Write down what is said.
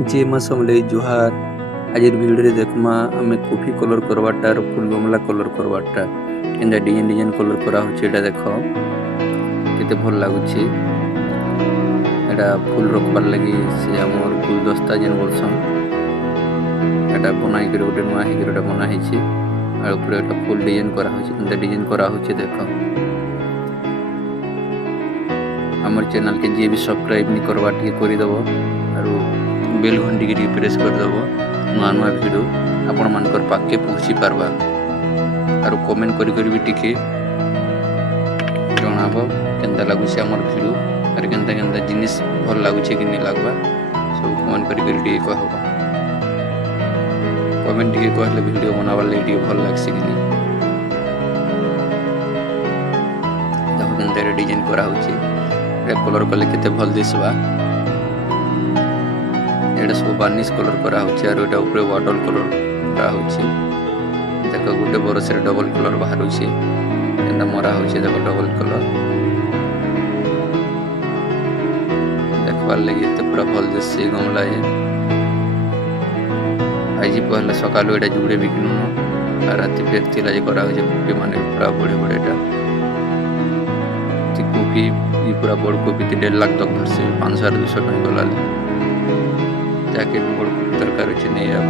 जे मा समले जुहार आजिर भिडियो रे देखमा आमे कॉफी कलर करवाटा और फूल गमला कलर करवाटा केनदा डिजाइन डिजाइन कलर करा होची एटा देखो केते भल लागुची एटा फूल रखबार लगी से हमर गुलदस्ता जेन बोलसन एटा बनाई कर गोटे नुआ हे एटा बना हेची और ऊपर एटा फूल डिजाइन करा होची केनदा डिजाइन करा होची देखो हमर चैनल के जे भी सब्सक्राइब नि करवा टिके करि दबो और बेल घंटी के प्रेस कर दबो नुआ नुआ वीडियो आपण मानकर पाके पहुंची पारबा और कमेंट करि करि भी टिके जणाबो केनता लागुछि हमर वीडियो और केनता केनता जिनिस भल लागुछि कि नै लागबा सब कमेंट करि करि टिके कहबो कमेंट टिके कहले वीडियो बनावा ले टिके भल लागछि कि नै देखो केनता डिजाइन करा होछि कलर कले केते भल दिसबा एटा सब बार्निश कलर करा होछि और एटा ऊपर वाटर कलर करा होछि देखो गुटे बरस रे डबल कलर बाहर होछि एंदा मरा होछि देखो डबल कलर देखबार लागि एते पूरा भल दिसि गमला ये आजि पहले सकालो एटा जुड़े बिकनु आ राति फेर तिला जे करा होछि कॉफी माने पूरा बड़े बड़े एटा कॉफी ये पूरा बड़ कॉफी 1.5 लाख तक भरसे 5,200 टका गला जाके बड़ कॉफी दरकार होछि नै अब